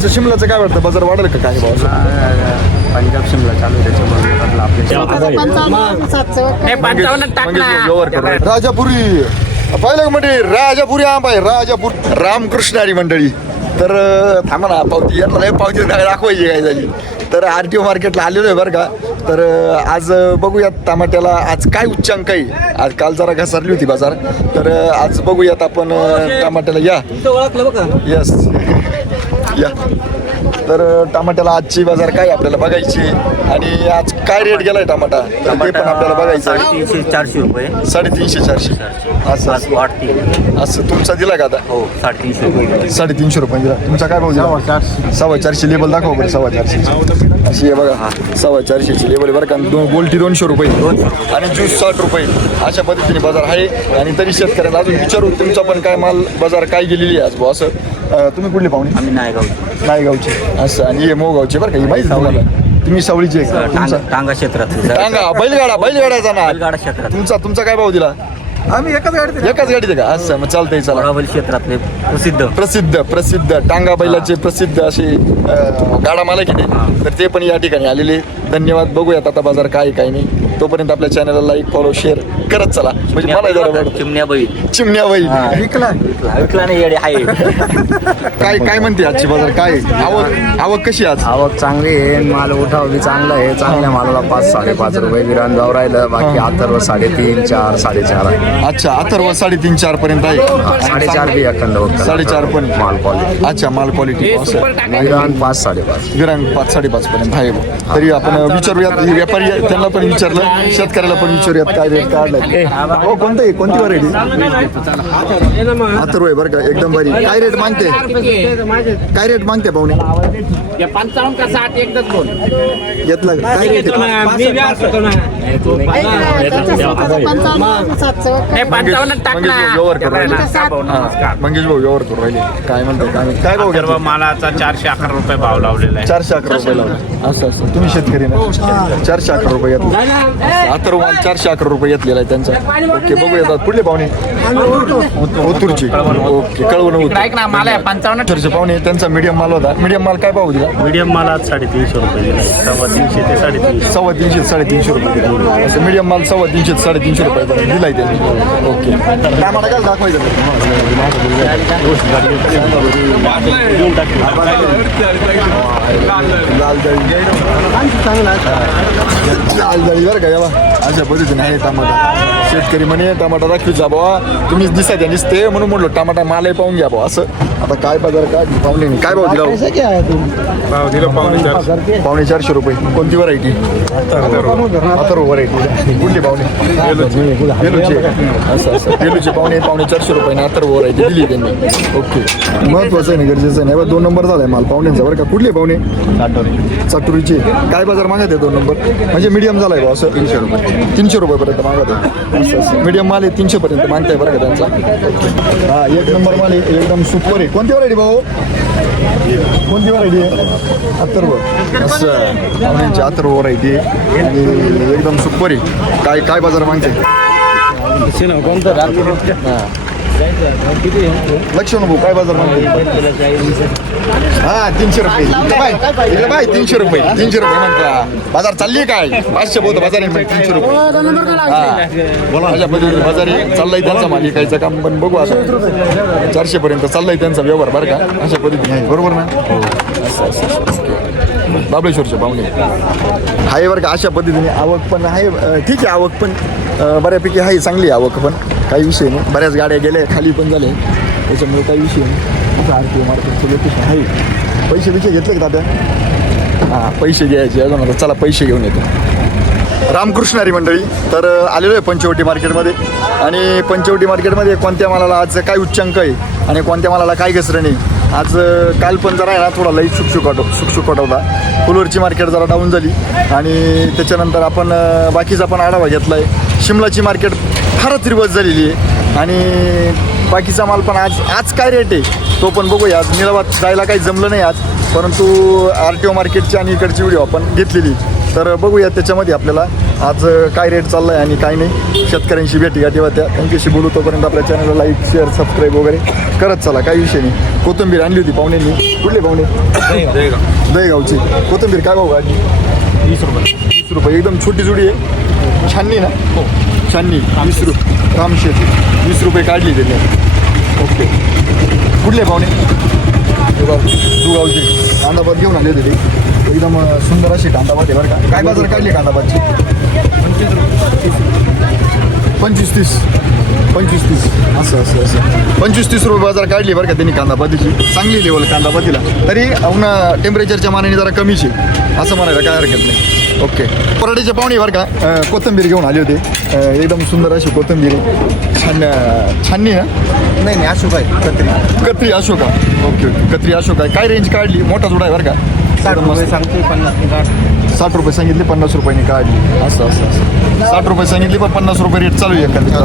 शिमलाचं काय वाटतं बाजार वाढेल का काय भाव पंजाब शिमला चालू आहे त्याच्यामुळे राजापुरी पाहिलं का म्हणजे राजापुरी आंबा आहे राजापूर रामकृष्णारी मंडळी तर थांबा ना पावती यांना नाही पावती दाखवायची काय झाली तर RTO मार्केटला आलेलो आहे बरं का तर आज बघूयात टमाट्याला आज काय उच्चांक आहे आज काल जरा घसरली होती बाजार तर आज बघूयात आपण टमाट्याला या यस या तर टमाट्याला आजची बाजार काय आपल्याला बघायची आणि आज काय रेट गेलाय टमाटा तर ते पण आपल्याला बघायचं आहे 300-400 रुपये 350-400 असं असं तुमचा दिला का आता हो 350 रुपये 350 रुपये दिला तुमचा काय भाव दिला 450 लेबल दाखवा बरं 450 अशी आहे बघा 450 लेबल आहे बरं का गोल्टी 200 रुपये आणि ज्यूस 60 रुपये अशा पद्धतीने बाजार आहे आणि तरी शेतकऱ्यांना अजून विचारू तुमचा पण काय माल बाजार काय गेलेली आहे आज भाऊ असं तुम्ही कुठले पाहुणे आम्ही नायगावचे असं आणि हे मोगावचे बरं का ही माहिती तुम्हाला तुम्ही सावळीचे टांगा क्षेत्रात टांगा बैलगाड्याचा ना बैलगाडा क्षेत्रात तुमचा काय भाव दिला आम्ही एकाच गाडीत का असं मग चालतंय चला बैल क्षेत्रातले प्रसिद्ध टांगा बैलाचे प्रसिद्ध असे गाडा मालक आहे तर ते पण या ठिकाणी आलेले धन्यवाद बघूयात आता बाजार काय नाही तोपर्यंत आपल्या चॅनलला लाईक फॉलो शेअर करत चला म्हणजे मला जरा चिमण्या बैल विकला नाही येडे आहे काय म्हणते आजची बाजार काय आवक कशी आज आवक चांगली आहे माल उठाव बी चांगला आहे चांगल्या मालाला 5-5.5 रुपये विरान जाऊ राहिलं बाकी अथर्व 3.5 4.5 आहे अच्छा अथर्व 3.5-4 पर्यंत आहे 4.5 बी अखंड 4.5 पण माल क्वालिटी अच्छा माल क्वालिटी विरान 5-5.5 विरांग 5-5.5 पर्यंत आहे तरी आपण विचारूयात व्यापारी त्यांना पण विचारलं शेतकऱ्याला पण विचारूयात काय रेट काढलाय हो कोणती व्हरायटी अथर्व आहे बरं का एकदम भारी काय रेट मागते पाहुणे 55 का 60 एकदाच बोल घेतलं काय रेट मंगेश भाऊ व्यवहार करू राहिले काय म्हणतात काय भाऊ घेतला मालाचा 411 रुपये भाव लावलेला आहे 411 रुपये लावले असं तुम्ही शेतकरी ना 411 रुपये घेतले अथर्व माल 411 रुपये घेतलेला आहे त्यांचा ओके बघूया पुढले पाहुणे ओतूरची ओके कळवून ऐक ना मला 55 चर्चे पाहुणे त्यांचा मीडियम माल होता मीडियम माल काय भाव दिला मीडियम माला 350 रुपये दिला 350 ते 350 350 रुपये दिला असं मीडियम माल 350 रुपये दिलाय त्यांनी ओके टमाटा काय दाखवायचं लाल जाळी बरं का याला अशा पद्धतीने आहे टमाटा शेतकरी म्हणे टमाटा दाखवीचा बाबा तुम्ही दिसायच्या दिसते म्हणून म्हटलं टमाटा मालही पाहून घ्या भाऊ असं आता काय बाजार काय पाहुणे काय भाव दिला पावणे 400 रुपये कोणती व्हरायटी अथर्व व्हरायटी कुठली पाहुणे बेलूचे असं बेलूचे पावणे 400 रुपये अथर्व व्हरायटी दिली त्यांनी ओके महत्वाचं आहे ना गरजेचं नाही 2 नंबर झालाय माल पाहुण्यांचा बरं का कुठले पाहुणे चाटुरीचे काय बाजार मागत आहे 2 नंबर म्हणजे मीडियम झालाय भाऊ असं 300 रुपयेपर्यंत मागत आहे असं मीडियम माल आहे 300 पर्यंत मागताय बरं का त्यांचा हा 1 नंबर माल आहे एकदम सुपर आहे कोणती व्हरायटी भाऊ कोणती व्हरायटी आहे अथर्व असं पाहुण्यांची अथर्व व्हरायटी आणि एकदम सुपर आहे काय बाजार मागते लक्ष्मण भाऊ काय बाजार मागते हा 300 रुपये इकडे बाय 300 रुपये म्हणता बाजार चालली काय 500 बहुत बाजार 300 रुपये अशा पद्धतीने बाजार चाललाय त्यांचा माल विकायचं काम पण बघू आता 400 पर्यंत चाललाय त्यांचा व्यवहार बरं का अशा पद्धतीने बरोबर ना बाबळेश्वरचे पाहुणे आहे बरं का अशा पद्धतीने आवक पण आहे ठीक आहे आवक पण बऱ्यापैकी आहे चांगली आवक पण काही विषय नाही बऱ्याच गाड्या गेल्या खाली पण झाले त्याच्यामुळे काही विषय नाही RTO मार्केटचं लोकेशन आहे पैसे घेतले का दादा हां पैसे घ्यायचे अजून आता चला पैसे घेऊन येतो रामकृष्णारी मंडळी तर आलेलो आहे पंचवटी मार्केटमध्ये आणि पंचवटी मार्केटमध्ये कोणत्या मालाला आज काय उच्चांक आहे आणि कोणत्या मालाला काय घसरण आहे आज काल पण जरा आहे ना थोडा लई सुकसुकट होता फुलवरची मार्केट जरा डाऊन झाली आणि त्याच्यानंतर आपण बाकीचा पण आढावा घेतला आहे शिमलाची मार्केट फारच रिवर्स झालेली आहे आणि बाकीचा माल पण आज काय रेट आहे तो पण बघूया आज निळावात जायला काही जमलं नाही आज परंतु RTO मार्केटची आणि इकडची व्हिडिओ आपण घेतलेली तर बघूया त्याच्यामध्ये आपल्याला आज काय रेट चालला आहे आणि काय नाही. शेतकऱ्यांशी भेटीगाठी होत्या, त्यांच्याशी बोलू. तोपर्यंत आपल्या चॅनलला लाईक शेअर सबस्क्राईब वगैरे करत चला, काही विषय नाही. कोथिंबीर आणली होती पाहुण्यांनी. कुठले पाहुणे? दहीगावची. कोथिंबीर काय भाऊ काढली? 20 रुपये. एकदम छोटी जुडी आहे. छाननी ना? हो छाननी. 20 रुपये. रामशेत 20 रुपये काढली त्यांनी. ओके. कुठले पाहुणे? दुगावची. कांदापात घेऊन आले होते ते. एकदम सुंदर अशी कांदापात आहे बरं का. काय बाजार काढली कांदापातची? 25-30. 25-30 असं 25-30 रुपये बाजार काढली बरं का त्यांनी कांदापातीची. चांगली लेवल कांदापातीला. तरी उन्हा टेम्परेचरच्या मानाने जरा कमीच आहे असं म्हणायला काय हरकत नाही. ओके. पराठीचे पाहुणे बरं का कोथिंबीर घेऊन आले होते. एकदम सुंदर अशी कोथिंबीर आहे. छाननी ना? नाही अशोक आहे कत्री अशोका. ओके. कत्री अशोका. काय रेंज काढली? मोठा जोडा आहे बरं का. 60 रुपये सांगते 50 60 रुपये सांगितले, 50 रुपयांनी काढली. असं 60 रुपये सांगितले पण 50 रुपये रेट चालू आहे एखाद्या.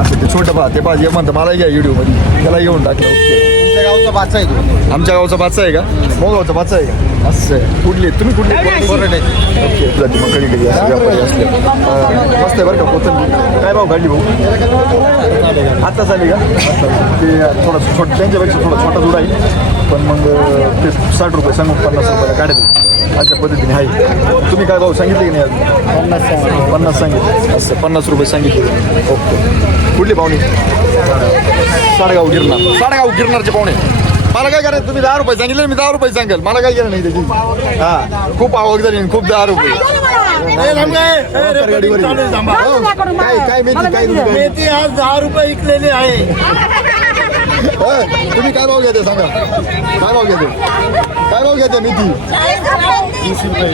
असं ते छोटं ते हे म्हणतं मला घ्या व्हिडिओमध्ये, त्याला घेऊन टाकलं. ओके. तुमच्या गावचा बाचा आहे तो. आमच्या गावचा बाचा आहे का? मोगावचा बाचा आहे का? असं आहे. कुठले तुम्ही कुठले? ओके. तुला मग कधी असं व्यापारी असले मस्त आहे बरं का कोथिंबीर. काय भाव काढली भाऊ? आता झाली का? ते थोडं छोटं त्यांच्यापेक्षा थोडा छोटा जुडा आहे पण मग ते 60 रुपये सांगून 50 रुपयाला काढते अशा पद्धतीने आहे. तुम्ही काय भाऊ सांगितले की नाही? 50 सांगितले. असं 50 रुपये सांगितले. ओके. कुठली पाहुणे? साडेगाव गिरणारचे पाहुणे. मला काय करायचं? तुम्ही 10 रुपये सांगितले, मी 10 रुपये सांगेल. मला काय केलं नाही त्याची. हां खूप आवक झाली खूप. 10 रुपये काय मेथी आज 10 रुपये विकलेली आहे. तुम्ही काय भाव घेते सांगा? काय भाव घेते? काय भाव घेते मेथी? 20 रुपये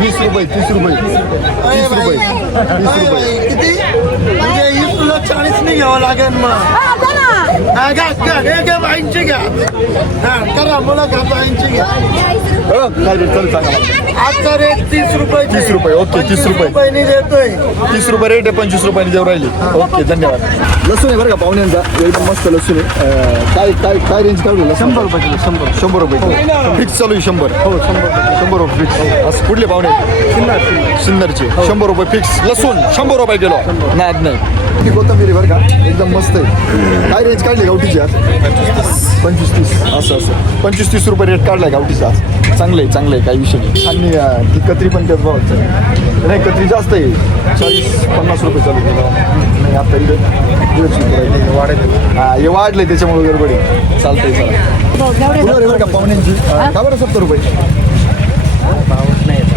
30 रुपये 30 रुपये किती? म्हणजे 20 तुला 40 नाही घ्यावं लागेल मग. घ्या 80 घ्या. करा मला घ्या 80 घ्या. काय रेट चालू सांगा? आजचा रेट 30 रुपये. 30 रुपये. ओके. 30 रुपये देतोय. 30 रुपये रेट आहे. 25 रुपयांनी जेव राहिली. ओके धन्यवाद. लसूण आहे बरं का पाहुण्यांचा. एकदम मस्त लसूण आहे. काय रेंज काढलं? 100 रुपये किलो. 100 रुपये किलो. फिक्स चालू आहे 100. हो 100 रुपये फिक्स. असं कुठले पाहुणे? सिन्नरचे. 100 रुपये फिक्स. लसूण 100 रुपये किलो. नाद नाही. ती कोथिंबीर बरं का एकदम मस्त आहे. काय रेंज काढली गावठीची आज? 25-30 असं 25-30 रुपये रेट काढलाय गावठीचा आज. चांगलं आहे काही विषय नाही. आणि ती कत्री पण त्याच भावाचं आहे. नाही कत्री जास्त आहे. 40-50 रुपये चालू नाही आता इकडे वाढेल. हां हे वाढले त्याच्यामुळे गडबडी. चालतंय चला. फुलवर बरं का पाहुण्यांची. का बरं 70 रुपये?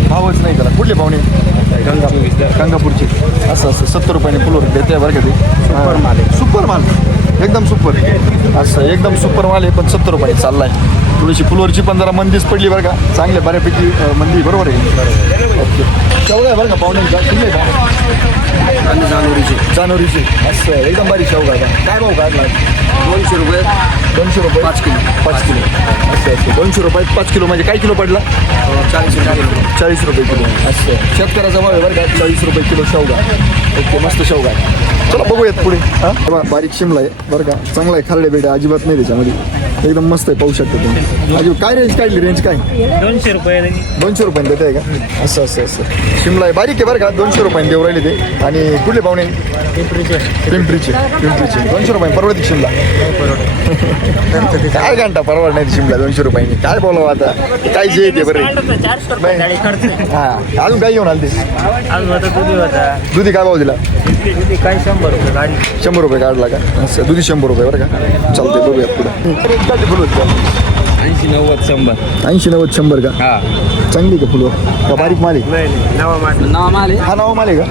भावच नाही त्याला. कुठले पाहुणे? गंगापूरची. असं 70 रुपयाने फुलवर देते बरं का ते. सुपर माल एकदम सुपर. असं एकदम सुपर माल आहे पण 70 रुपये चाललाय. थोडीशी फुलवरची पण जरा मंदीच पडली बरं का. चांगले बऱ्यापैकी मंदी बरोबर आहे. ओके. शेवगा आहे बरं का पाहुण्यांचा. किती जानोरीची. असं एकदम बारीक शेवगा आहे. काय भाव काढला? 200 रुपये. 200 रुपये 5 किलो. असं 200 रुपये 5 किलो म्हणजे काय किलो पडला? 40 रुपये किलो. असं शेतकऱ्याचा भाव आहे बरं का. 40 रुपये किलो शेवगा. ओके मस्त शेवगा आहे. चला बघूयात पुढे. हां बारीक शिमला आहे बरं का. चांगला आहे. खारडे बेडे अजिबात नाही त्याच्यामध्ये. एकदम मस्त आहे. पाहू शकता तुम्ही. अजिबात काय रेंज काढली? रेंज काय? 200 रुपये 200 रुपयांनी देते आहे का? असं शिमला आहे. बारीक आहे बरं का. 200 रुपयांनी देऊ राहिले ते. आणि कुठले पाहुणे? पिंपरीचे. 200 रुपये परवडते शिमला. काय घंटा परवड नाही शिमला 200 रुपयांनी. काय बोलावं आता. काय जे येते बरं. हां अजून काय घेऊन आले ते? दुधी काय भाव दिला? काय 100 रुपये गाडी. 100 रुपये काढला का? असं दुधी 100 रुपये बरं का. चालतंय बघूयात पुढे. काय फुल होत? 80-90 100. 80-90 100 का? हा चांगली का फुलं? का बारीक माल आहे? नाही नवा माल. हा नवा माल आहे का?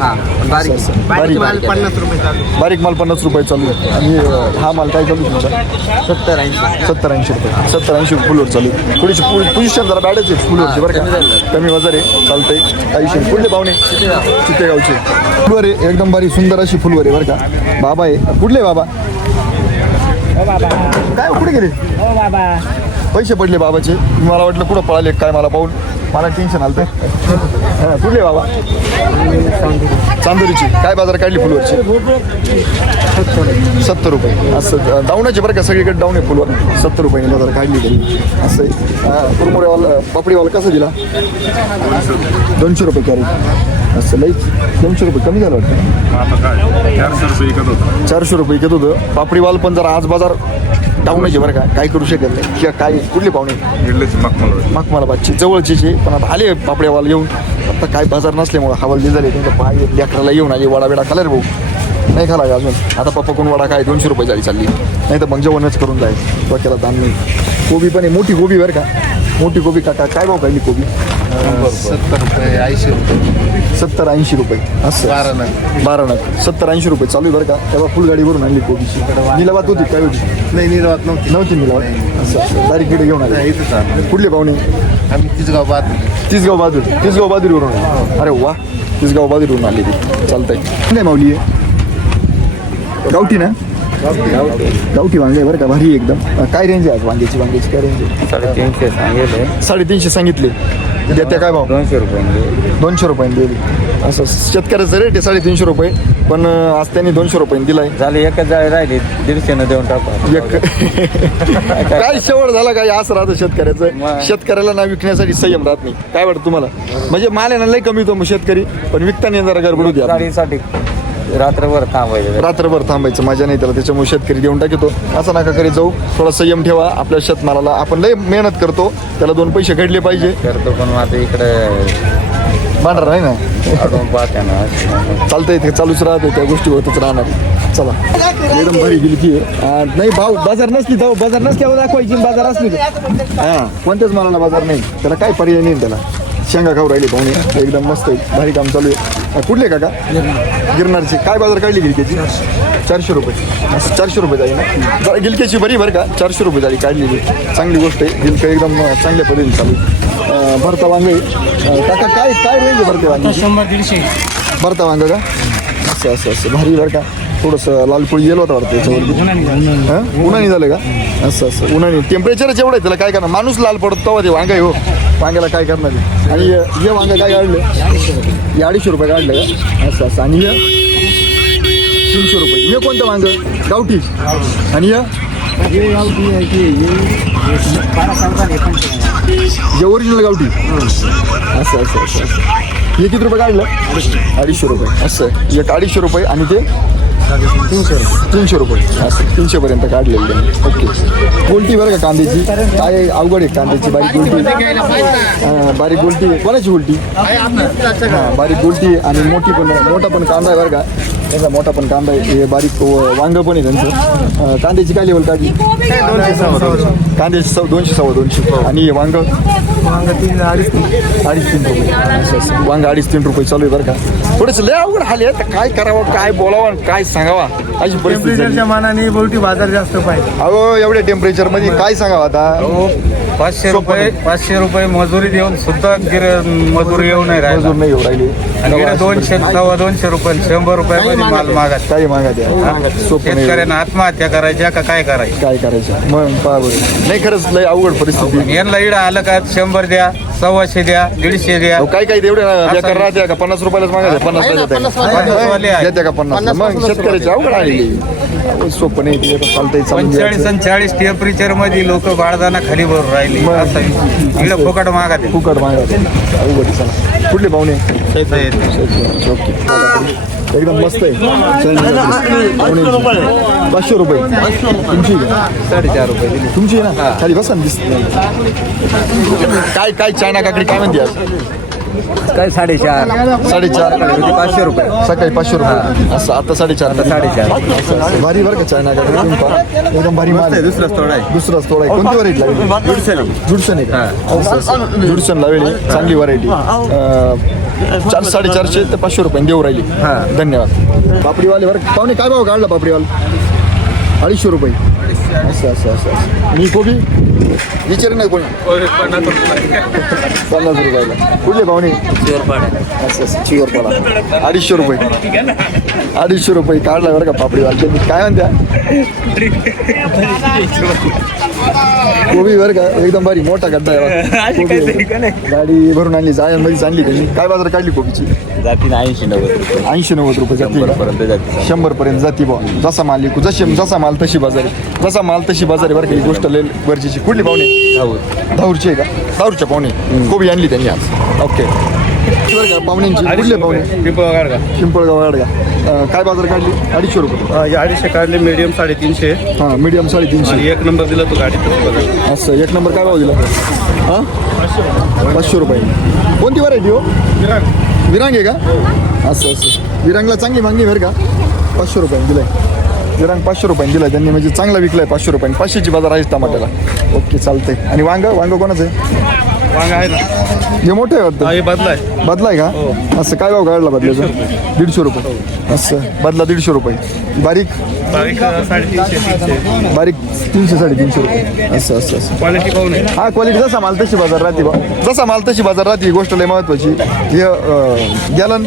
बारीक माल 50 रुपये चालू. बारीक माल 50 रुपये चालू आहे. आणि हा माल काय चालू आहे तुमचा? 70-80 रुपये. 70-80 फुलवर चालू आहे. थोडीशी पोझिशन जरा बॅडच आहे फुलवरची बरं का. कमी वजन आहे. चालतंय काही विषय. कुठले पाहुणे? चितेगावचे. फुलवर आहे एकदम बारीक सुंदर अशी फुलवर आहे बरं का. बाबा आहे. कुठले बाबा? काय कुठे गेले? पैसे पडले बाबाचे. मला वाटलं कुठं पळाले काय मला पाहून मला टेन्शन आलं हां. कुठले बाबा? चांदोरीची. काय बाजार काढली फुलवरची? 70 रुपये. असं डाऊनचे बरं का, सगळीकडे डाऊन आहे फुलवर. 70 रुपयाने बाजार काढली त्यांनी. असं आहे. कुरमुरेवाला पापडीवाला कसा दिला? 200 रुपये कॅरी. असं लई 200 रुपये कमी झालं वाटतं. आता काय 400 रुपये विकत होतं. 400 रुपये घेत होतं. पापडीवाल पण जरा आज बाजार डाऊनचे बरं का, काय करू शकत नाही. किंवा काय कुठले पाहुणे? इडलीची मखमल मखमालाबादची जवळचे पण आता आले पापड्यावाला येऊन. आता काय बाजार नसल्यामुळं हवालदी झाले. त्यांच्या पाय लेकराला येऊन आले. वडा बिडा खाला रे भाऊ? नाही खाला अजून. आता पप्पा कोण वडा काय 200 रुपये जाळी चालली. नाही तर मग जेवणच करून जाईल. डोक्याला दान नाही. कोबी पण आहे, मोठी कोबी बरं का, मोठी कोबी. काका काय भाव काढली कोबी? 70 रुपये 80 रुपये 70-80 रुपये. असं 12 नग 70-80 रुपये चालू आहे बरं का. तेव्हा फुल गाडीवरून आणली कोबीची. निलावात होती काय होती? नाही निरावत नव्हती निलावात. असं तारीखकडे घेऊन आले. कुठले पाहुणे? आम्ही तिसगाव तिसगाव बहादुरीवरून आले. अरे वा, तिसगाव बहादुरीवरून आली ती. चालतंय. नाही माऊली आहे गावठी ना? गावठी वांगे बरं का, भारी एकदम. काय रेंज आहे आज वांग्याची काय रेंज आहे? 350 सांगितले. 350 सांगितले. देत्या काय भाव? 200 रुपये. 200 रुपयांनी दिली. असं शेतकऱ्याचं रेट आहे 350 रुपये. पण आज त्यांनी 200 रुपयांनी दिलाय. झाले एकच जाळी राहिली, 150 देऊन टाकू. काय शेवट झाला काय असं राहतं शेतकऱ्याचं. शेतकऱ्याला ना विकण्यासाठी संयम राहत नाही. काय वाटतं तुम्हाला? म्हणजे माल आहे ना लय कमी होतो शेतकरी, पण विकताना जरा गडबड होती. गाडीसाठी रात्रभर थांबायचं. रात्रभर थांबायचं मजा नाही त्याला. त्याच्यामुळे शेतकरी देऊन टाकतो. असं नका करीत जाऊ. थोडा संयम ठेवा आपल्या शेतमालाला. आपण लय मेहनत करतो, त्याला 2 पैसे घडले पाहिजे. करतो पण आता इकडे भांडणार नाही ना. अडवून पाहते ना. चालतंय, ते चालूच राहते, त्या गोष्टी होतच राहणार. चला एकदम भारी गेली ती. नाही भाऊ बाजार नसली जाऊ, बाजार नसल्यावर दाखवायची. बाजार असली हां, कोणत्याच मालाला बाजार नाही. त्याला काय पर्याय नाही त्याला. शेंगा खाऊ राहिली पाहुणे एकदम मस्त आहे. भारी काम चालू आहे. कुठले काका? गिरणारची. काय बाजार काढली गिलक्याची? 400 रुपये. असं 400 रुपये जाईल ना. जरा गिलक्याची बरी बरं का, 400 रुपये जाळी काढलेली. चांगली गोष्ट आहे. गिलकं एकदम चांगल्या पद्धतीने चालू आहे. भरता वांग आहे काका. काय रेंज आहे भरते वांगी? 100-150. भरता वांग का? असं भारी बरं का. थोडंसं लालपोळी येलो होता वाटतं त्याच्यावरती. हां, उन्हाणी झालं का? असं उन्हाणी. टेम्परेचरच एवढं आहे त्याला काय करणार. माणूस लाल पडतो तेव्हा ते वांग आहे हो. वांग्याला काय करणार आहे. आणि हे वांग काय काढलं? 250 रुपये काढलं का? असं आणि हे 300 रुपये. हे कोणतं वांग? गावठी. आणि हे ओरिजिनल गावठी. असं हे किती रुपये काढलं? 250 रुपये. असं एक 250 रुपये. आणि ते 300 रुपये. असं 300 पर्यंत काढलेलं आहे. ओके. गोलटी बरं का कांद्याची. काय अवघड आहे कांद्याची. बारीक गोलटी. बारीक गोलटी कोणाची गोलटी? हां, बारीक गोलटी. आणि मोठा पण कांदा आहे बरं का. त्याचा मोठा पण कांदा आहे. हे बारीक वांग पण आहे त्यांचं. कांद्याची काय लेवल काढली? कांद्याची 200-250. आणि हे वांग 2.5-3 रुपये. असं वांग 2.5-3 रुपये चालू आहे बरं का. थोडंसं लय अवघड हाले. तर काय करावं, काय बोलावं, काय सांगावा अशी परिस्थिती झाली. मानाने बहुटी बाजार जास्त पाहिजे. अहो एवढ्या टेम्परेचर मध्ये काय सांगावं आता. 500 रुपये मजुरी देऊन सुद्धा मजुरी येऊ नाही मजूर नाही येऊ राहिले. आणि 200 रुपये 100 रुपये माल मागा. काही मागा द्या. सोपं नाही. शेतकऱ्यांना आत्महत्या करायच्या का काय करायचं? काय करायचं मग पहा बरं. नाही खरंच लय अवघड परिस्थिती. यांना इडं आलं का 100 द्या, 125 द्या, 150 द्या. काय तेवढे बेकार राहते का? 50 रुपयालाच मागायचं. 50 वाले आहे. देत्या का 50? मग शेतकऱ्याची अवघड आलेली. सोपं नाही. ते चालतंय 45 आणि 40 टेम्परेचर मध्ये लोक बाळदाना खाली भरून राहिली. मग. असं इकडं फुकट मागा ते. फुकट मागायचं. अवघड. चला कुठले पाहुणे? ओके. एकदम मस्त आहे. 500 रुपये. तुमची 4.5 रुपये दिली. तुमची आहे ना. खाली बसा ना. दिसत काय चायना काकडी काय म्हणते आज? काय 4.5 500 रुपये. सकाळी 500 रुपये. असं आता 4.5. 4.5. भारी बरं का चायना काकडी. एकदम भारी माल आहे. दुसराच थोडा आहे. दुसराच थोडा आहे. कोणती व्हरायटी लागली? जुडसन आहे का? जुडसन लावली. चांगली व्हरायटी. 400-450 ते 500 रुपये देऊ राहिली. धन्यवाद. पापडीवाले बरं पाहुणे काय भाव काढला पापडीवाला? 250 रुपये. असं. मी कोबी विचार नाही कोणी 50 रुपयाला. कुठले पाहुणे असं चिवरपाडा 250 रुपये 250 रुपये काढला बरं का पापडी वाटते काय म्हणत्या कोबी बरं का एकदम भारी मोठा गड्डा आहे कोबी आहे. गाडी भरून आणली जायांमध्येच आणली त्यांनी. काय बाजार काढली कोबीची जाती 80-90 रुपये 80-90 रुपये जाती 100 जाती 100 पर्यंत जाती बा. जसा माल विकू जसा माल तशी बाजार आहे. जसा माल तशी बाजार आहे बरं का. ही गोष्ट लय गरजेची. कुठली पाहुणे धाऊरची आहे का धाऊरच्या पाहुणे कोबी आणली त्यांनी आज. ओके बरं का पाहुण्यांची कुठले पाहुणे पिंपळगाव गाडगा काय बाजार काढली 250 रुपये 250 काढले मीडियम 350 हां मीडियम 350 आणि 1 नंबर दिला तो गाडी असं. 1 नंबर काय भाव दिला हां 500 रुपये. कोणती व्हरायटी हो विरांग आहे का असं विरांगला चांगली मागणी बरं का 500 रुपयाने दिलाय विरांग 500 रुपयाने दिलाय त्यांनी म्हणजे चांगला विकलाय 500 रुपयाने 500ची बाजार आहे टमाट्याला. ओके चालतंय. आणि वांग कोणाचं आहे वांग आहे ना हे मोठं आहे वाटतं हे बदलाय बदलाय का असं काय भाव काढला बदल्याचं 150 रुपये असं बदला 150 रुपये बारीक 350 बारीक 300-350 रुपये असं क्वालिटी पाहून आहे हा क्वालिटी जसा माल तशी बाजार राहते बा जसा माल तशी बाजार राहते ही गोष्ट लय महत्वाची. हे गॅलन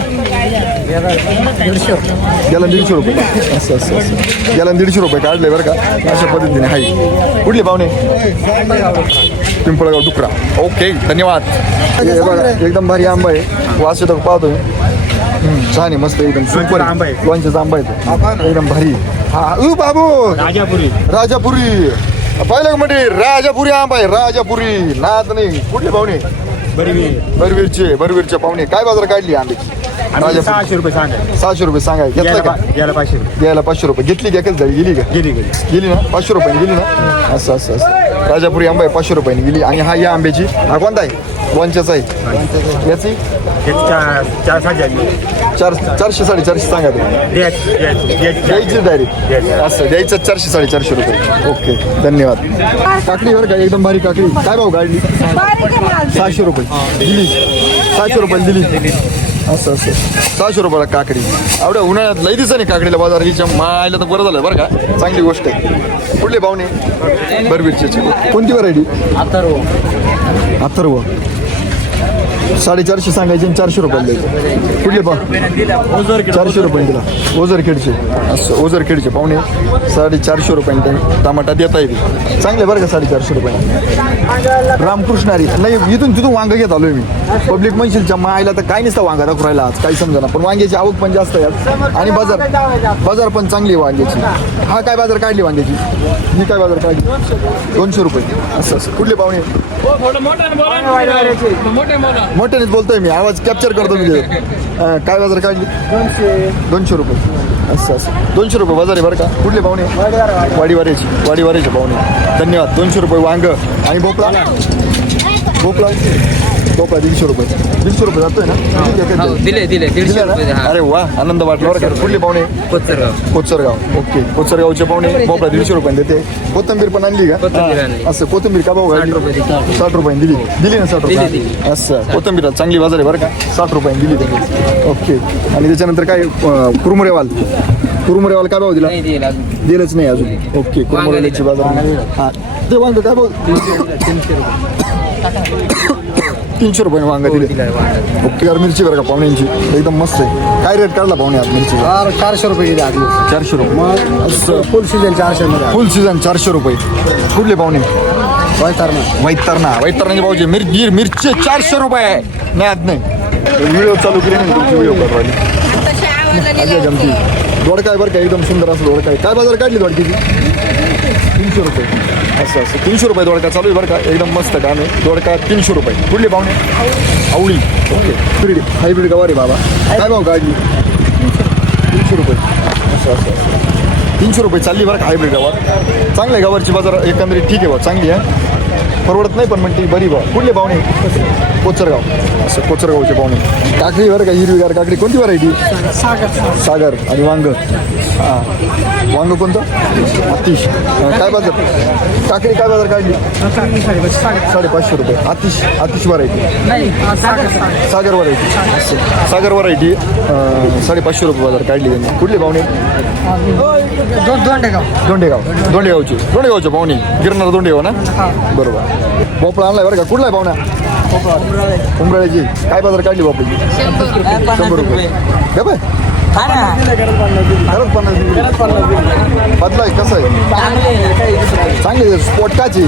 150 रुपये असं गॅलन 150 रुपये काढले बरं का अशा पद्धतीने हाय. कुठले पाहुणे पिंपळगाव डुकरा. ओके धन्यवाद. हे बघा एकदम भारी आंबा आहे वास येतो पाहतो छान आहे मस्त एकदम सुपर आंबा आहे लोणच्याचा आंबा आहे तो एकदम भारी. हा बाबू राजापुरी पाहिलं का म्हणजे राजापुरी आंबा आहे राजापुरी नात नाही. कुठले पाहुणे बरवीरचे पाहुणे काय बाजार काढली आंब्याची 600 रुपये सांगा 600 रुपये सांगाय घेतला का द्यायला 500 द्यायला 500 रुपये घेतली एकच झाली गेली का गेली ना 500 रुपयाने गेली ना असं राजापुरी आंबा आहे 500 रुपयाने गेली. आणि हा या आंब्याची हा कोणता आहे लोणच्याचा आहे याची 400-450 सांगा द्यायची डायरेक्ट असं द्यायचं 400-450 रुपये. ओके धन्यवाद. काकडी बरं का एकदम भारी काकडी काय भाव काढली 600 रुपये दिली 600 रुपये दिली असं 600 रुपयाला काकडी. एवढ्या उन्हाळ्यात लई दिवसाने काकडीला बाजार हिच्या मायला तर बरं झालं बरं का चांगली गोष्ट आहे. कुठले पाहुणे बरबीरचे कोणती व्हरायटी अथर्व 450 सांगायचे आणि 400 रुपयाला द्यायचे. कुठले पाहू 400 रुपये दिला ओझरखेडचे असं ओझरखेडचे पाहुणे 450 रुपयाने त्यांनी टमाटा देता येईल चांगले बरं का 450 रुपयाने. रामकृष्णारी नाही इथून तिथून वांग घेत आलोय मी पब्लिक म्हणशीलच्या मायला तर काय नसतं वांगा दाखवू राहिला आज काही समजा पण वांग्याची आवक पण जास्त आहे आणि बाजार पण चांगली आहे वांग्याची. हा काय बाजार काढली वांग्याची मी काय बाजार काढली 200 रुपये असं कुठले पाहुणे मोठ्यानेच बोलतोय मी आवाज कॅप्चर करतो मी काय बाजार काढली 200 रुपये असं 200 रुपये बाजार आहे बरं का. कुठले पाहुणे वाडीवाऱ्याचे पाहुणे धन्यवाद. 200 रुपये वांग आणि भोपळा 150 रुपये 150 रुपये जातोय ना दिले 150 रुपये. अरे वा आनंद वाटला बरं का. कुठले पाहुणे कोचरगाव. ओके कोचरगावचे पाहुणे भोपळा 150 रुपये देते. कोथिंबीर पण आणली का असं कोथिंबीर का भाऊ 60 रुपयाने दिली ना 60 रुपये असं कोथिंबीर चांगली बाजार आहे बरं का 60 रुपयाने दिली त्यांनी. ओके आणि त्याच्यानंतर काय कुरमुरेवाल काय भाव दिला दिलंच नाही अजून. ओके कुरमुरेवाल्याची बाजार हां ते वांग काय भाऊ 300 रुपये वांग दिले. ओके यार मिरची बरं का पाहुण्यांची एकदम मस्त आहे. काय रेट काढला पाहुणे आज मिरची 400 रुपये गेले आधी 400 रुपये मग फुल सीझन 400 मध्ये फुल सीझन 400 रुपये. कुठले पाहुणे वैतरणा भाऊचे मिरची 400 रुपये नाही आज नाही व्हिडिओ चालू केली नाही तुमची व्हिडिओ करवाली जमती. दोडका बरं का एकदम सुंदर असं दोडका काय बाजार काढली दोडकीची 300 रुपये असं 300 रुपये दोडका चालू आहे बरं का एकदम मस्त काम आहे. दोडका 300 रुपये. कुठले पाहुणे आवळी. ओके हायब्रिड गवार आहे बाबा काय भाव काढली 300 रुपये असं 300 रुपये चालली बरं का हायब्रिड गवार चांगलं आहे. गवारची बाजार एकंदरीत ठीक आहे बा चांगली आहे परवडत नाही पण म्हणते बरी बा. कुठले पाहुणे कोचरगाव असं कोचरगावचे पाहुणे. काकडी बरं का हिरवीगार काकडी कोणती व्हरायटी? सागर आणि वांग. हां वांग कोणतं? अतिश. काय बाजार काकडी काय बाजार काढली? 550 रुपये. अतिश व्हरायटी सागर व्हरायटी असं सागर व्हरायटी 550 रुपये बाजार काढली त्यांनी. कुठले पाहुणे? दोंडेगावचे पाहुणे. गिरणार दोंडेगाव ना? बरोबर. भोपळा आणलाय बरं का. कुठला आहे पाहुणा? उमराळ्याची. काय बाजार काढली भोपळ्याची? 100 रुपये. गप आहे. खरंच 50 बदला आहे. कसं आहे? चांगले स्पॉट काची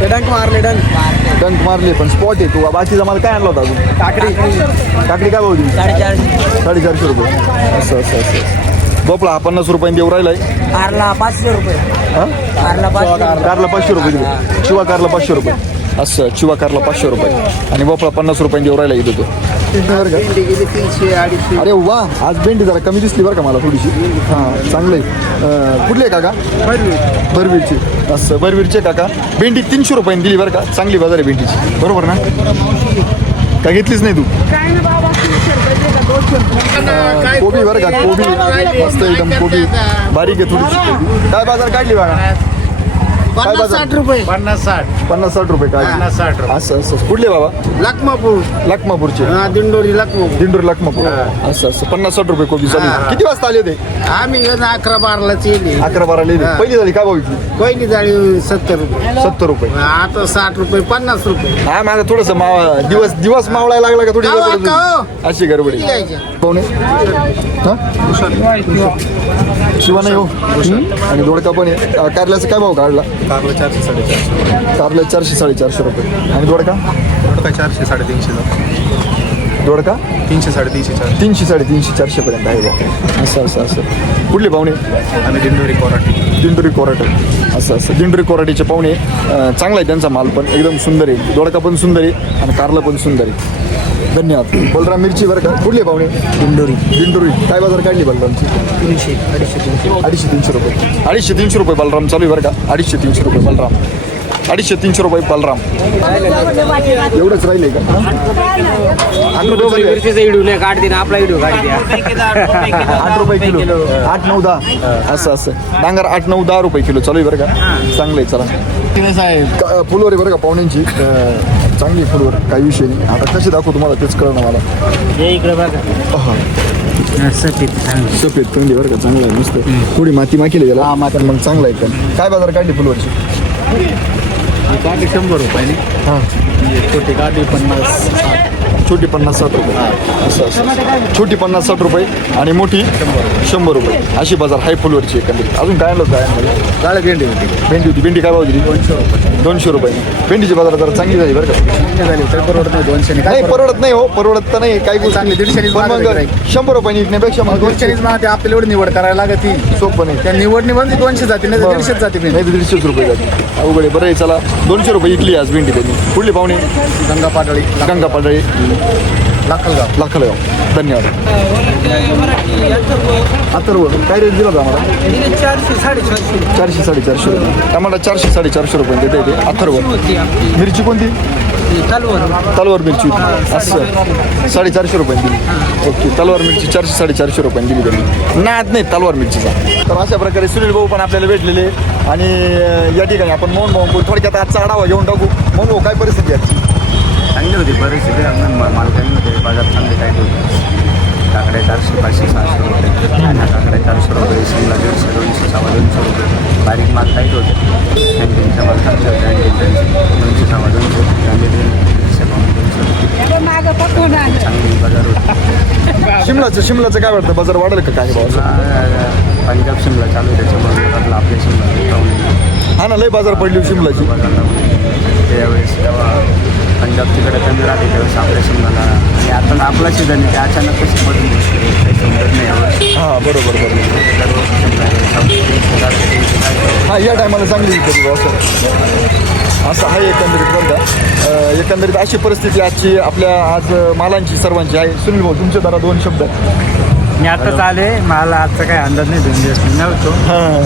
डंक मारले पण स्पॉट आहे. तू बाकीचा मला काय आणला होता अजून? काकडी काय भाऊ दिली? 450 रुपये. असं भोपळा हा 50 रुपयांनी देऊ राहिलाय. कारला 500 रुपये. हां कारला 500 रुपये दिले. चिवा कारला 500 रुपये. असं चिवा कारला 500 रुपये आणि भोपळा 50 रुपयांनी देऊ राहिला इथं तो. बरं का? अरे वा आज भेंडी जरा कमी दिसली बरं का मला थोडीशी. हां चांगलं आहे. कुठले आहे काका? भरवीरची. असं भरवीरचे काका. भेंडी 300 रुपयांनी दिली बरं का. चांगली बाजार आहे भेंडीची. बरोबर ना? का घेतलीच नाही तू? कोबी बरं का. कोबी मस्त एकदम. कोबी बारीक आहे थोडीशी कोबी. काय बाजार काढली बघा? 50-60 रुपये. 50-60 रुपये काय? 50-60 रुपये. असं कुठले बाबा? लखमापूरचे. दिंडोरी लखमापूर. दिंडोरी लखमापूर. असं 50-60 रुपये कोबी चालू. किती वाजता आले होते? आम्ही 11-12लाच येईल. 11-12 लिहिले. पहिली झाली काय भाऊ इथली? पहिली जाळी 70 रुपये. 70 रुपये. आता 60 रुपये 50 रुपये. हा माझा थोडस दिवस मावळायला लागला का थोडी गडबड होती. अशी गडबडी पाहुणे. शिवा नाही हो. आणि दोडका पण आहे. कारल्याचा काय भाव काढला? कारला 400-450. कारला 400-450 रुपये. आणि दोडका? 400-350. दोडका 300-350. 300-350 400 पर्यंत आहे बा. असं कुठले पाहुणे? आणि दिंडोरी कोराटे. असं दिंडोरी कोराटीचे पाहुणे. चांगला आहे त्यांचा माल पण एकदम सुंदर आहे. दोडका पण सुंदर आहे आणि कारला पण सुंदर आहे. धन्यवाद. बलराम मिरची बरं का. कुठले पाहुणे? दिंडोरी. काय बाजार काढली बलरामची? 250-300 रुपये. 250-300 रुपये बलराम चालू आहे बरं का. 250-300 रुपये बलराम. 250-300 रुपये बलराम. एवढंच राहिले का? 8 रुपये काढ दे ना आपला व्हिडिओ काढ द्या. 8 रुपये किलो. 8-9-10 असं डांगर 8-9-10 रुपये किलो चालू आहे बरं का. चांगलं आहे. चला फुलवर आहे बरं का पाहुण्यांची. चांगली फुलवर काही विषय नाही. आता कसे दाखवू तुम्हाला तेच कळलं मला. सफेद चांगली बरं का. चांगलं आहे मस्त. थोडी माती माखीली त्याला पण मग चांगलं आहे एकदम. काय बाजार काढली फुलवरची? काठी 100 रुपये. हां छोटी काठी 50. छोटी 50-60 रुपये. असं छोटी 50-60 रुपये आणि मोठी 100 रुपये. अशी बाजार हाय फुलवरची एकंदरीत. अजून काय आणलं काय? काळे भेंडी होती. भेंडी काय भाव दिली? 200 रुपये. भेंडीची बाजार जरा चांगली झाली बरं का. झाली तर परवडत नाही. 200 नाही परवडत नाही हो. परवडत तर नाही काही गोष्टी. चांगली 150 पण मग 100 रुपये विकण्यापेक्षा मग 200 मग आपल्याला एवढी निवड करायला लागत ती. सोपं नाही. त्या निवडणी 200 जाते नाही 150 जाते. नाही तर 150 रुपये जाते. अवघड आहे. बरं आहे चला 200 रुपये विकली आज भेंडी त्यांनी. कुठली पाहुणे? गंगा पाटळी लाखलगाव. धन्यवाद. अथर्व काय रेट दिला होता आम्हाला? 400-450 रुपये. टमाटा 400-450 रुपये देते ते. अथर्व. मिरची कोणती? तलवार मिरची होती. असं 450 रुपयांनी दिली. ओके. तलवार मिरची 400-450 रुपयांनी दिली त्यांनी. नाद नाही तलवार मिरचीचा. तर अशा प्रकारे सुनील भाऊ पण आपल्याला भेटलेले. आणि या ठिकाणी आपण मोहन भाऊ थोडक्यात आजचा आढावा घेऊन टाकू. मोहन भाऊ काय परिस्थिती आहे? चांगली होती परिस्थिती. मालकांनी होते बाजार चांगले काय होते. काकडे 400-500-600 रुपये. काकडे 400 रुपये. शिमला 150-200 200 रुपये. बारीक माल टाईट होते. कॅन्टीनचा माल चांगले होते. 200-200 चांगली बाजार होती. शिमलाचं काय वाटतं? बाजार वाढेल का काय भाव? पंजाब शिमला चालू आहे. त्याच्यामुळे आपल्या शिमला हा ना लय बाजार पडली शिमलाची. त्यावेळेस तेव्हा पंजाब तिकडे कमी राहते त्यावेळेस आपल्या शिमला. आणि आता आपला सीझन आहे. ते अचानक कशी पडून काही समजत नाही यावेळेस. हां बरोबर. हां या टायमाला चांगली विकत असं आहे एकंदरीत बरं का. एकंदरीत अशी परिस्थिती आजची आपल्या आज मालांची सर्वांची आहे. सुनील भाऊ तुमचे जरा 2 शब्द. मी आताच आले. मला आजचा काही अंदाज नाही. 2 दिवस मी नव्हतो. हां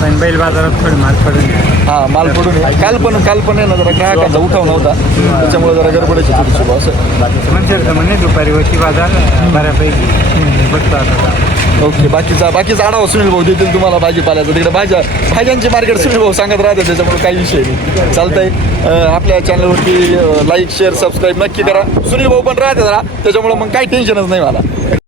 पण बैल बाजारात थोडी माल पडून. हां माल पडून काल पण आहे ना जरा ग्राहकांचा उठाव नव्हता. त्याच्यामुळे जरा गडबडायची थोडीशी भाव. आपलं म्हणणे दुपारी होती बाजार बऱ्यापैकी बघतो आता. ओके, बाकीचा आढावा सुनील भाऊ देतील तुम्हाला भाजीपाल्याचा. तिकडे भाज्यांची मार्केट सुनील भाऊ सांगत राहते, त्याच्यामुळे काही विषय नाही. चालतंय. आपल्या चॅनलवरती लाईक शेअर सबस्क्राईब नक्की करा. सुनील भाऊ पण राहते जरा, त्याच्यामुळे मग काही टेन्शनच नाही मला.